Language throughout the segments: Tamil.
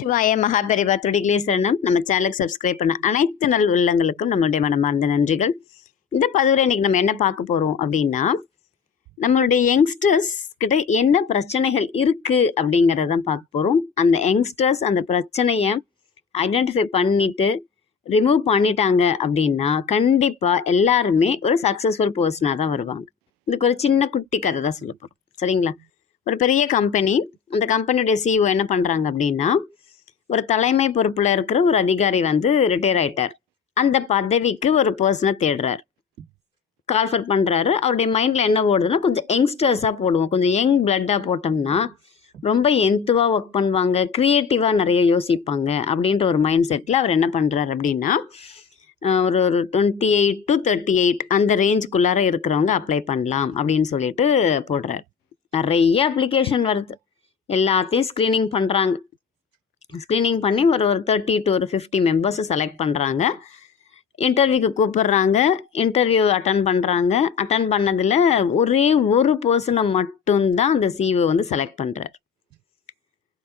சிவாய மகாபெரிவா துடிகளே சரணம். நம்ம சேனலுக்கு சப்ஸ்கிரைப் பண்ண அனைத்து நல் உள்ளங்களுக்கும் நம்மளுடைய மனமார்ந்த நன்றிகள். இந்த பதிவில் இன்றைக்கி நம்ம என்ன பார்க்க போகிறோம் அப்படின்னா, நம்மளுடைய யங்ஸ்டர்ஸ் கிட்ட என்ன பிரச்சனைகள் இருக்குது அப்படிங்கிறதான் பார்க்க போகிறோம். அந்த யங்ஸ்டர்ஸ் அந்த பிரச்சனையை ஐடென்டிஃபை பண்ணிவிட்டு ரிமூவ் பண்ணிட்டாங்க அப்படின்னா கண்டிப்பாக எல்லாருமே ஒரு சக்ஸஸ்ஃபுல் பர்சனாக தான் வருவாங்க. இதுக்கு ஒரு சின்ன குட்டி கதை தான் சொல்ல போகிறோம், சரிங்களா? ஒரு பெரிய கம்பெனி, அந்த கம்பெனியுடைய சிஇஓ என்ன பண்ணுறாங்க அப்படின்னா, ஒரு தலைமை பொறுப்பில் இருக்கிற ஒரு அதிகாரி ரிட்டையர் ஆகிட்டார். அந்த பதவிக்கு ஒரு பர்சனை தேடுறார், கால்ஃபர் பண்ணுறாரு. அவருடைய மைண்டில் என்ன ஓடுதுன்னா, கொஞ்சம் யங்ஸ்டர்ஸாக போடுவோம், கொஞ்சம் யங் பிளட்டாக போட்டோம்னா ரொம்ப எந்துவாக ஒர்க் பண்ணுவாங்க, க்ரியேட்டிவாக நிறைய யோசிப்பாங்க அப்படின்ற ஒரு மைண்ட் செட்டில் அவர் என்ன பண்ணுறாரு அப்படின்னா, ஒரு 28 to 38 அந்த ரேஞ்சுக்குள்ளார இருக்கிறவங்க அப்ளை பண்ணலாம் அப்படின்னு சொல்லிட்டு போடுறாரு. நிறைய அப்ளிகேஷன் வருது, எல்லாத்தையும் ஸ்க்ரீனிங் பண்ணுறாங்க. ஸ்க்ரீனிங் பண்ணி ஒரு 30 to 50 மெம்பர்ஸை செலக்ட் பண்ணுறாங்க. இன்டர்வியூக்கு கூப்பிட்றாங்க, இன்டர்வியூ அட்டன் பண்ணுறாங்க. அட்டன் பண்ணதில் ஒரே ஒரு பர்சனை மட்டும்தான் அந்த சிஇஓ செலக்ட் பண்ணுறார்.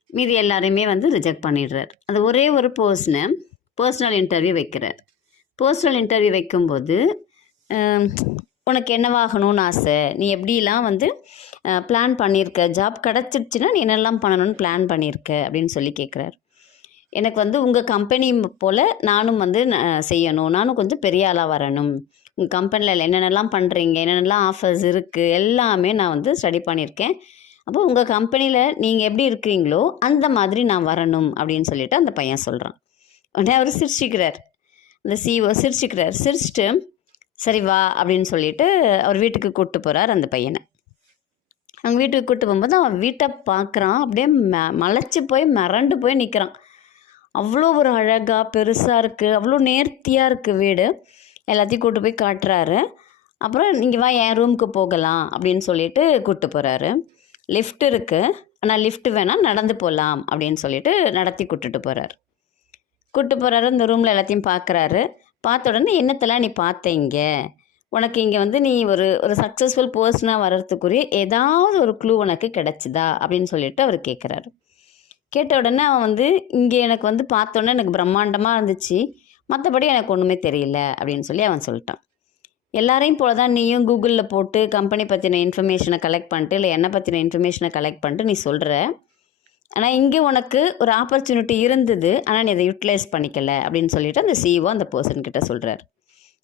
மீதி எல்லாரையுமே ரிஜெக்ட் பண்ணிடுறார். அது ஒரே ஒரு பர்சனல் இன்டர்வியூ வைக்கிறார். பர்சனல் இன்டர்வியூ வைக்கும்போது, உனக்கு என்னவாகணும்னு ஆசை, நீ எப்படிலாம் பிளான் பண்ணியிருக்க, ஜாப் கிடச்சிடுச்சுன்னா நீ என்னெல்லாம் பண்ணணும்னு பிளான் பண்ணியிருக்க அப்படின்னு சொல்லி கேட்குறாரு. எனக்கு உங்கள் கம்பெனி போல் நானும் செய்யணும், நானும் கொஞ்சம் பெரிய ஆளாக வரணும், உங்கள் கம்பெனியில் என்னென்னலாம் பண்ணுறீங்க, என்னென்னலாம் ஆஃபர்ஸ் இருக்குது எல்லாமே நான் ஸ்டடி பண்ணியிருக்கேன். அப்போ உங்கள் கம்பெனியில் நீங்கள் எப்படி இருக்கிறீங்களோ அந்த மாதிரி நான் வரணும் அப்படின்னு சொல்லிட்டு அந்த பையன் சொல்கிறான். உடனே அவர் சிரிச்சுக்கிறார், அந்த சிஇஓ சிரிச்சுட்டு சரி வா அப்படின்னு சொல்லிட்டு அவர் வீட்டுக்கு கூப்பிட்டு போகிறார் அந்த பையனை. அவங்க வீட்டுக்கு கூப்பிட்டு போகும்போது அவன் வீட்டை பார்க்குறான், அப்படியே மலைச்சி போய் மிரண்டு போய் நிற்கிறான். அவ்வளோ ஒரு அழகாக பெருசாக இருக்குது, அவ்வளோ நேர்த்தியாக இருக்குது வீடு. எல்லாத்தையும் கூப்பிட்டு போய் காட்டுறாரு. அப்புறம் நீங்கள் வா என் ரூமுக்கு போகலாம் அப்படின்னு சொல்லிட்டு கூப்பிட்டு போகிறாரு. லிஃப்ட் இருக்குது, ஆனால் லிஃப்ட் வேணால் நடந்து போகலாம் அப்படின்னு சொல்லிட்டு நடத்தி கூப்பிட்டு போகிறாரு. இந்த ரூமில் எல்லாத்தையும் பார்க்குறாரு. பார்த்த உடனே என்னத்தெல்லாம் நீ பார்த்தீங்க, உனக்கு இங்கே நீ ஒரு சக்ஸஸ்ஃபுல் பர்சனாக வர்றதுக்குரிய ஏதாவது ஒரு க்ளூ உனக்கு கிடச்சிதா அப்படின்னு சொல்லிட்டு அவர் கேட்குறாரு. கேட்ட உடனே அவன் இங்கே எனக்கு பார்த்தோன்னே எனக்கு பிரம்மாண்டமாக இருந்துச்சு, மற்றபடி எனக்கு ஒன்றுமே தெரியல அப்படின்னு சொல்லி அவன் சொல்லிட்டான். எல்லாரையும் போல தான் நீயும் கூகுளில் போட்டு கம்பெனி பற்றின இன்ஃபர்மேஷனை கலெக்ட் பண்ணிட்டு, இல்லை என்னை பற்றின இன்ஃபர்மேஷனை கலெக்ட் பண்ணிட்டு நீ சொல்கிற. ஆனால் இங்கே உனக்கு ஒரு ஆப்பர்ச்சுனிட்டி இருந்தது, ஆனால் நீ அதை யூட்டிலைஸ் பண்ணிக்கல அப்படின்னு சொல்லிட்டு அந்த சிஇஓ அந்த பர்சன்கிட்ட சொல்கிறார்.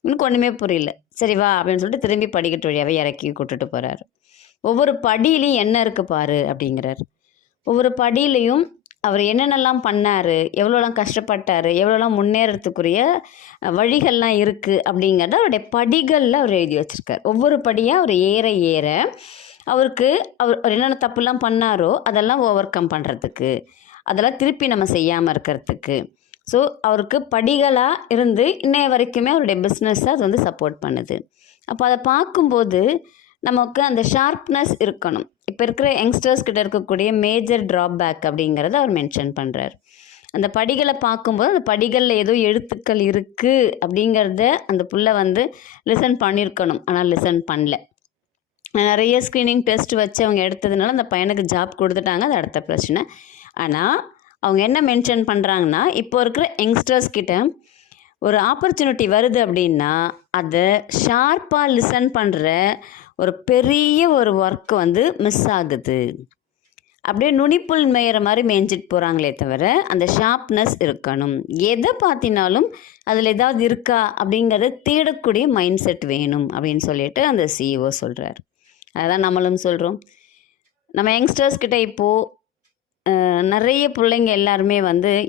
எனக்கு ஒன்றுமே புரியல. சரி வா அப்படின்னு சொல்லிட்டு திரும்பி படிக்கட்டு வழியாகவே இறக்கி கூட்டுட்டு போகிறாரு. ஒவ்வொரு படியிலையும் என்ன இருக்குது பாரு அப்படிங்கிறார். ஒவ்வொரு படியிலையும் அவர் என்னென்னலாம் பண்ணார், எவ்வளோலாம் கஷ்டப்பட்டார், எவ்வளோலாம் முன்னேறத்துக்குரிய வழிகள்லாம் இருக்குது அப்படிங்கிறத அவருடைய படிகளில் அவர் எழுதி வச்சுருக்கார். ஒவ்வொரு படியாக அவர் ஏற அவருக்கு அவர் என்னென்ன தப்புலாம் பண்ணாரோ அதெல்லாம் ஓவர் கம் பண்ணுறதுக்கு, அதெல்லாம் திருப்பி நம்ம செய்யாமல் இருக்கிறதுக்கு. ஸோ அவருக்கு படிகளாக இருந்து இன்னைய வரைக்குமே அவருடைய பிஸ்னஸை அது சப்போர்ட் பண்ணுது. அப்போ அதை பார்க்கும்போது நமக்கு அந்த ஷார்ப்னஸ் இருக்கணும். இப்போ இருக்கிற யங்ஸ்டர்ஸ் கிட்ட இருக்கக்கூடிய மேஜர் ட்ராபேக் அப்படிங்கிறத அவர் மென்ஷன் பண்ணுறார். அந்த படிகளை பார்க்கும்போது அந்த படிகளில் ஏதோ எழுத்துக்கள் இருக்குது அப்படிங்கிறத அந்த புள்ள லிசன் பண்ணியிருக்கணும், ஆனால் லிசன் பண்ணல. நிறைய ஸ்க்ரீனிங் டெஸ்ட் வச்சு அவங்க எடுத்ததுனால அந்த பையனுக்கு ஜாப் கொடுத்துட்டாங்க, அது அடுத்த பிரச்சனை. ஆனால் அவங்க என்ன மென்ஷன் பண்ணுறாங்கன்னா, இப்போ இருக்கிற யங்ஸ்டர்ஸ் கிட்ட ஒரு ஆப்பர்ச்சுனிட்டி வருது அப்படின்னா அதை ஷார்ப்பாக லிசன் பண்ணுற ஒரு பெரிய ஒரு ஒர்க்கு மிஸ் ஆகுது. அப்படியே நுனிப்புல் மேயிற மாதிரி மேய்ஞ்சிட்டு போகிறாங்களே தவிர அந்த ஷார்ப்னஸ் இருக்கணும். எதை பார்த்தினாலும் அதில் ஏதாவது இருக்கா அப்படிங்கிறத தேடக்கூடிய மைண்ட் செட் வேணும் அப்படின்னு சொல்லிட்டு அந்த சிஇஓ சொல்கிறார். அதுதான் நம்மளும் சொல்கிறோம். நம்ம யங்ஸ்டர்ஸ் கிட்ட இப்போது நிறைய பிள்ளைங்க எல்லாருமே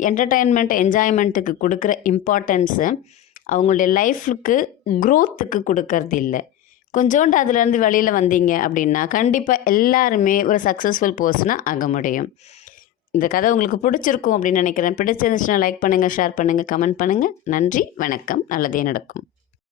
என்டர்டெயின்மெண்ட் என்ஜாய்மெண்ட்டுக்கு கொடுக்குற இம்பார்ட்டன்ஸை அவங்களுடைய லைஃபுக்கு க்ரோத்துக்கு கொடுக்கறது இல்லை. கொஞ்சோண்டு அதுலேருந்து வெளியில் வந்தீங்க அப்படின்னா கண்டிப்பாக எல்லாருமே ஒரு சக்ஸஸ்ஃபுல் பர்சனாக ஆக முடியும். இந்த கதை உங்களுக்கு பிடிச்சிருக்கும் அப்படின்னு நினைக்கிறேன். பிடிச்சிருந்துச்சுன்னா லைக் பண்ணுங்கள், ஷேர் பண்ணுங்கள், கமெண்ட் பண்ணுங்கள். நன்றி, வணக்கம். நல்லதே நடக்கும்.